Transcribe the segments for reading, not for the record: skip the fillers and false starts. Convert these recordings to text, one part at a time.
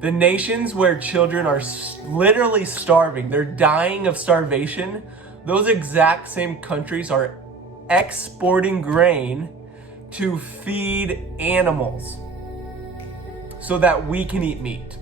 The nations where children are literally starving, they're dying of starvation, those exact same countries are exporting grain to feed animals so that we can eat meat.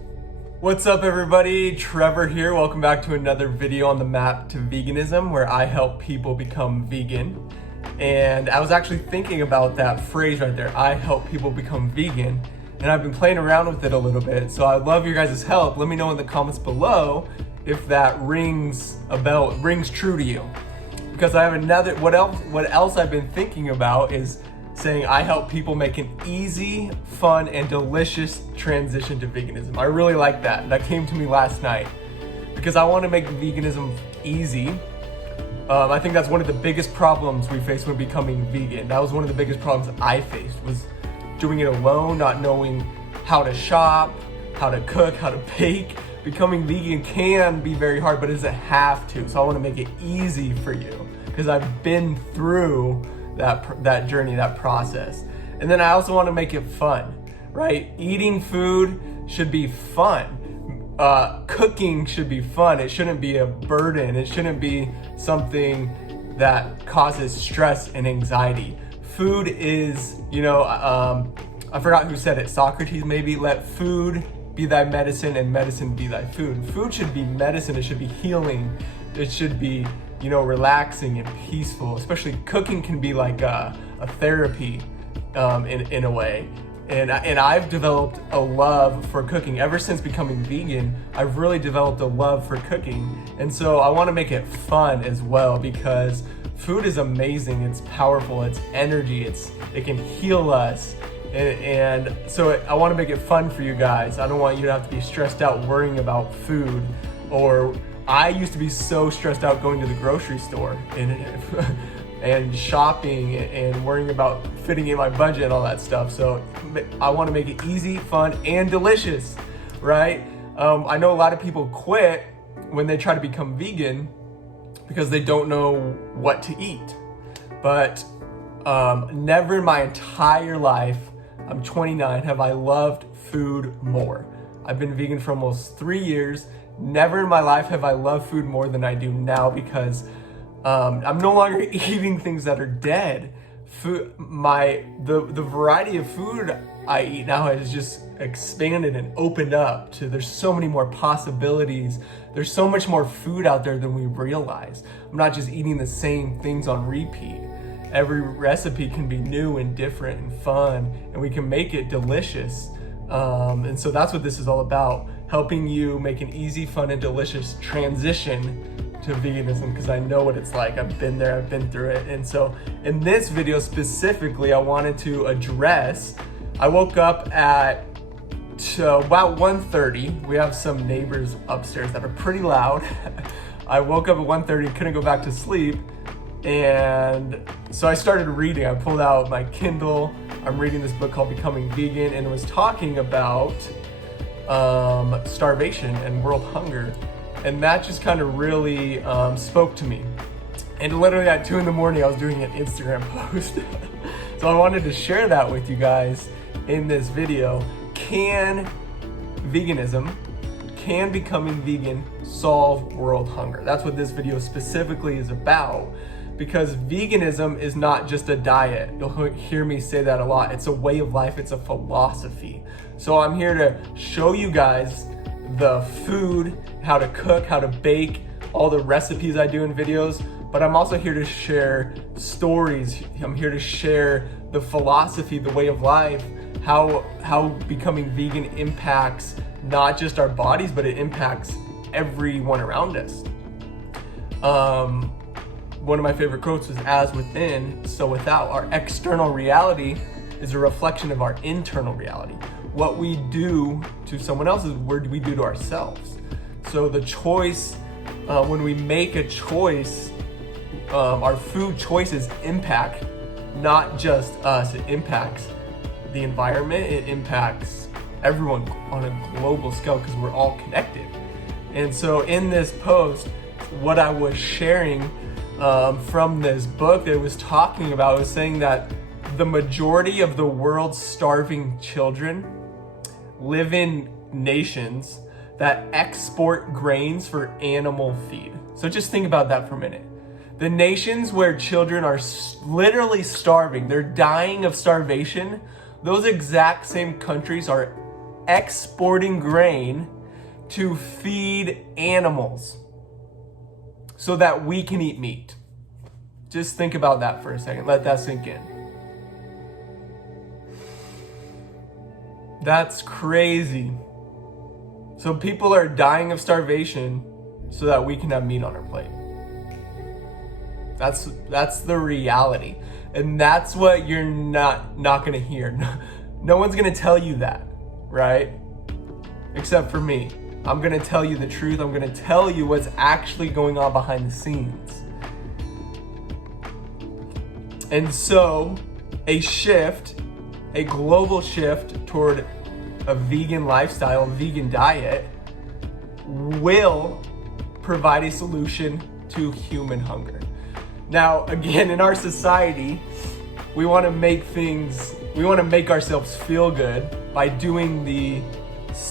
What's up everybody, Trevor here. Welcome back to another video on the map to veganism, where I help people become vegan. And I was actually thinking about that phrase right there, I help people become vegan. And I've been playing around with it a little bit. So I'd love your guys' help. Let me know in the comments below if that rings a bell, rings true to you. Because I have another, what else I've been thinking about is saying I help people make an easy, fun, and delicious transition to veganism. I really like that. That came to me last night because I want to make veganism easy. I think that's one of the biggest problems we face when becoming vegan. That was one of the biggest problems I faced, was doing it alone, not knowing how to shop, how to cook, how to bake. Becoming vegan can be very hard, but it doesn't have to. So I want to make it easy for you because I've been through that journey, that process. And then I also want to make it fun, right? Eating food should be fun. Cooking should be fun. It shouldn't be a burden. It shouldn't be something that causes stress and anxiety. Food is, I forgot who said it, Socrates maybe, let food be thy medicine and medicine be thy food. Food should be medicine, it should be healing, it should be, relaxing and peaceful. Especially cooking can be like a therapy in a way. And I've developed a love for cooking. Ever since becoming vegan, I've really developed a love for cooking. And so I want to make it fun as well, because food is amazing, it's powerful, it's energy, it can heal us. And so I want to make it fun for you guys. I don't want you to have to be stressed out worrying about food. Or I used to be so stressed out going to the grocery store and shopping and worrying about fitting in my budget and all that stuff. So I want to make it easy, fun, and delicious, right? I know a lot of people quit when they try to become vegan because they don't know what to eat. But never in my entire life, I'm 29, have I loved food more. I've been vegan for almost 3 years. Never in my life have I loved food more than I do now, because I'm no longer eating things that are dead. The variety of food I eat now has just expanded and opened up to, there's so many more possibilities. There's so much more food out there than we realize. I'm not just eating the same things on repeat. Every recipe can be new and different and fun, and we can make it delicious. And so that's what this is all about, helping you make an easy, fun, and delicious transition to veganism, because I know what it's like. I've been there, I've been through it. And so in this video specifically, I wanted to address, I woke up at about 1:30. We have some neighbors upstairs that are pretty loud. I woke up at 1:30, couldn't go back to sleep. And so I started reading. I pulled out my Kindle. I'm reading this book called Becoming Vegan, and it was talking about starvation and world hunger. And that just kind of really spoke to me. And literally at 2 in the morning, I was doing an Instagram post. So I wanted to share that with you guys in this video. Can becoming vegan solve world hunger? That's what this video specifically is about. Because veganism is not just a diet. You'll hear me say that a lot. It's a way of life, it's a philosophy. So I'm here to show you guys the food, how to cook, how to bake, all the recipes I do in videos, but I'm also here to share stories. I'm here to share the philosophy, the way of life, how becoming vegan impacts not just our bodies, but it impacts everyone around us. One of my favorite quotes is, as within, so without. Our external reality is a reflection of our internal reality. What we do to someone else is what we do to ourselves. So the choice, when we make a choice, our food choices impact not just us, it impacts the environment, it impacts everyone on a global scale, because we're all connected. And so in this post, what I was sharing from this book that it was talking about, was saying that the majority of the world's starving children live in nations that export grains for animal feed. So just think about that for a minute. The nations where children are literally starving, they're dying of starvation, those exact same countries are exporting grain to feed animals so that we can eat meat. Just think about that for a second. Let that sink in. That's crazy. So people are dying of starvation so that we can have meat on our plate. That's the reality. And that's what you're not gonna hear. No one's gonna tell you that, right? Except for me. I'm gonna tell you the truth. I'm gonna tell you what's actually going on behind the scenes. And so a global shift toward a vegan lifestyle, a vegan diet, will provide a solution to human hunger. Now, again, in our society, we want to make ourselves feel good by doing the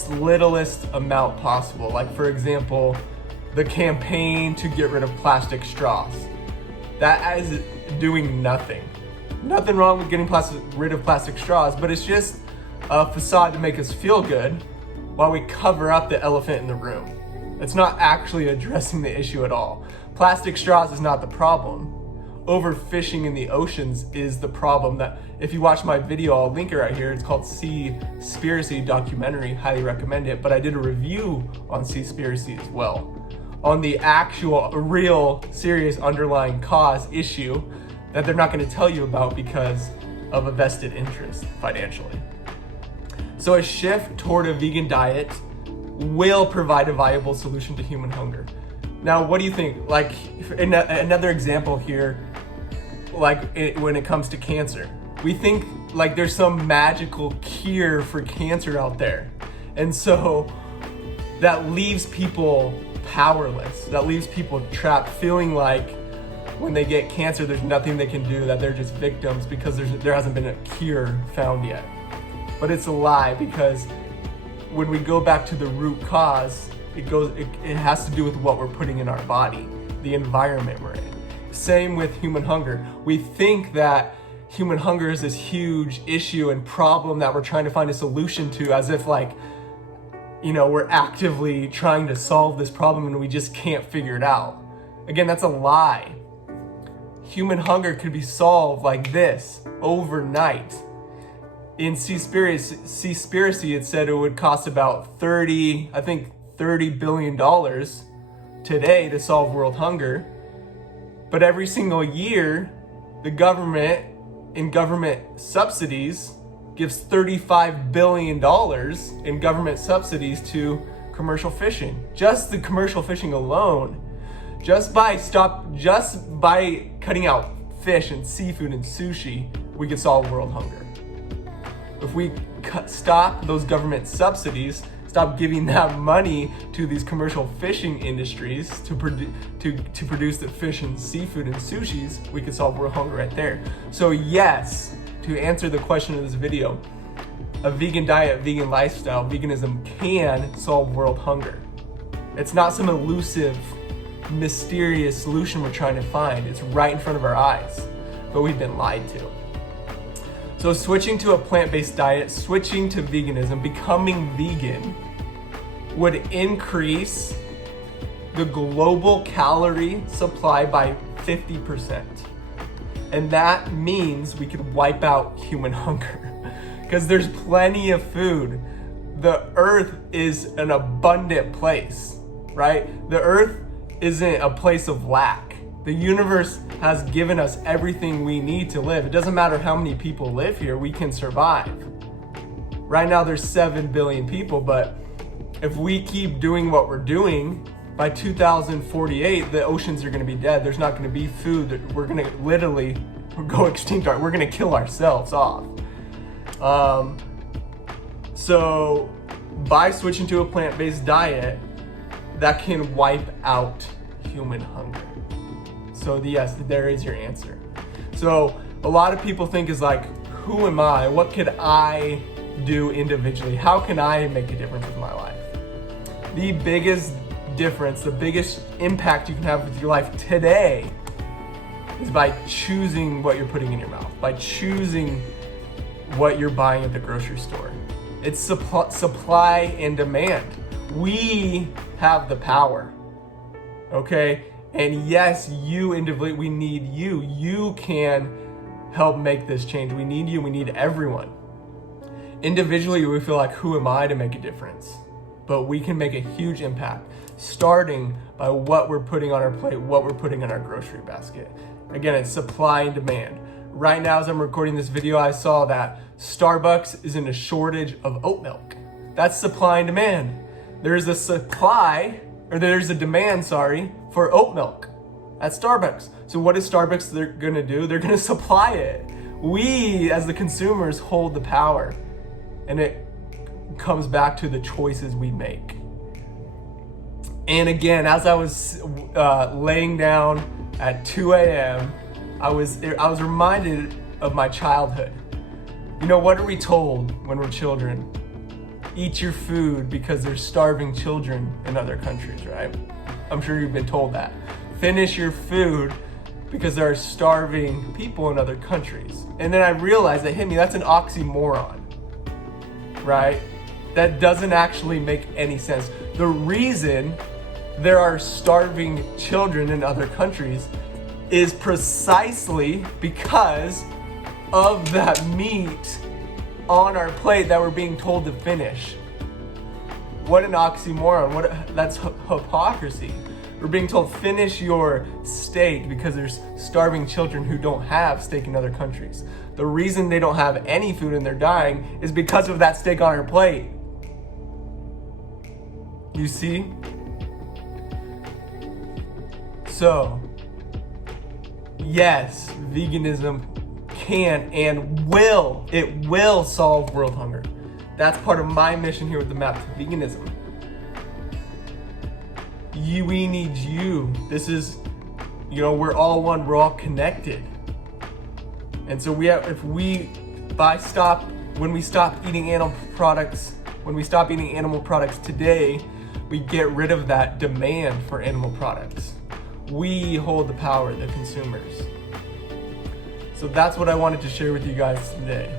littlest amount possible. Like, for example, the campaign to get rid of plastic straws. That is doing nothing. Nothing wrong with getting rid of plastic straws, but it's just a facade to make us feel good while we cover up the elephant in the room. It's not actually addressing the issue at all. Plastic straws is not the problem. Overfishing in the oceans is the problem. That if you watch my video, I'll link it right here. It's called Seaspiracy documentary. Highly recommend it. But I did a review on Seaspiracy as well, on the actual, real, serious underlying cause issue that they're not going to tell you about because of a vested interest financially. So a shift toward a vegan diet will provide a viable solution to human hunger. Now, what do you think? Like, another example here, when it comes to cancer, we think like there's some magical cure for cancer out there. And so that leaves people powerless. That leaves people trapped, feeling like when they get cancer, there's nothing they can do, that they're just victims because there hasn't been a cure found yet. But it's a lie, because when we go back to the root cause, it has to do with what we're putting in our body, the environment we're in. Same with human hunger. We think that human hunger is this huge issue and problem that we're trying to find a solution to, as if we're actively trying to solve this problem and we just can't figure it out. Again, that's a lie. Human hunger could be solved like this overnight. In Seaspiracy, it said it would cost about $30 billion today to solve world hunger. But every single year, the government, in government subsidies, gives $35 billion in government subsidies to commercial fishing. Just the commercial fishing alone, just by cutting out fish and seafood and sushi, we could solve world hunger. If we stop those government subsidies, stop giving that money to these commercial fishing industries to produce the fish and seafood and sushis, we could solve world hunger right there. So yes, to answer the question of this video, a vegan diet, vegan lifestyle, veganism can solve world hunger. It's not some elusive, mysterious solution we're trying to find. It's right in front of our eyes, but we've been lied to. So switching to a plant-based diet, switching to veganism, becoming vegan would increase the global calorie supply by 50%. And that means we could wipe out human hunger because there's plenty of food. The earth is an abundant place, right? The earth isn't a place of lack. The universe has given us everything we need to live. It doesn't matter how many people live here, we can survive. Right now there's 7 billion people, but if we keep doing what we're doing, by 2048, the oceans are gonna be dead. There's not gonna be food. We're gonna literally go extinct. We're gonna kill ourselves off. So by switching to a plant-based diet, that can wipe out human hunger. So yes, there is your answer. So a lot of people think is like, who am I? What could I do individually? How can I make a difference with my life? The biggest difference, the biggest impact you can have with your life today is by choosing what you're putting in your mouth, by choosing what you're buying at the grocery store. It's supply and demand. We have the power, okay? And yes, you individually, we need you. You can help make this change. We need you, we need everyone. Individually, we feel like, who am I to make a difference? But we can make a huge impact, starting by what we're putting on our plate, what we're putting in our grocery basket. Again, it's supply and demand. Right now, as I'm recording this video, I saw that Starbucks is in a shortage of oat milk. That's supply and demand. There's a demand, for oat milk at Starbucks. So what is Starbucks they're gonna do? They're gonna supply it. We, as the consumers, hold the power. And it comes back to the choices we make. And again, as I was laying down at 2 a.m., I was reminded of my childhood. You know, what are we told when we're children? Eat your food because there's starving children in other countries, right? I'm sure you've been told that. Finish your food because there are starving people in other countries. And then I realized that hit me, that's an oxymoron, right? That doesn't actually make any sense. The reason there are starving children in other countries is precisely because of that meat on our plate that we're being told to finish. What an oxymoron, that's hypocrisy. We're being told finish your steak because there's starving children who don't have steak in other countries. The reason they don't have any food and they're dying is because of that steak on our plate. You see? So, yes, veganism can and will solve world hunger. That's part of my mission here with the Map to Veganism. We need you. This is, we're all one, we're all connected. And so when we stop eating animal products today, we get rid of that demand for animal products. We hold the power, the consumers. So that's what I wanted to share with you guys today.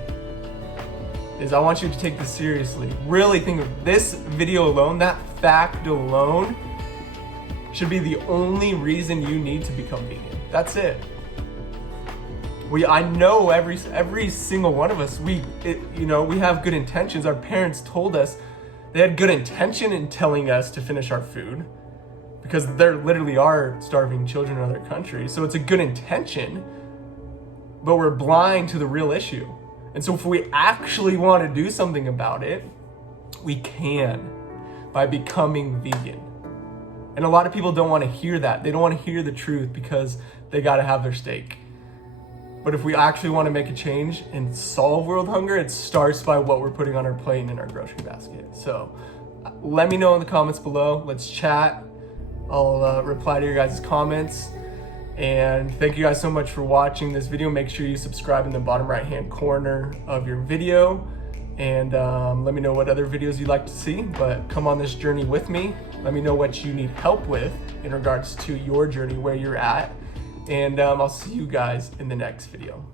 Is I want you to take this seriously. Really think of this video alone, that fact alone, should be the only reason you need to become vegan. That's it. I know every single one of us, we have good intentions. Our parents told us they had good intention in telling us to finish our food because there literally are starving children in other countries. So it's a good intention, but we're blind to the real issue. And so if we actually want to do something about it, we can by becoming vegan. And a lot of people don't want to hear that. They don't want to hear the truth because they got to have their steak. But if we actually want to make a change and solve world hunger, it starts by what we're putting on our plate and in our grocery basket. So let me know in the comments below. Let's chat. I'll reply to your guys' comments. And thank you guys so much for watching this video. Make sure you subscribe in the bottom right-hand corner of your video. And let me know what other videos you'd like to see. But come on this journey with me. Let me know what you need help with in regards to your journey, where you're at. And I'll see you guys in the next video.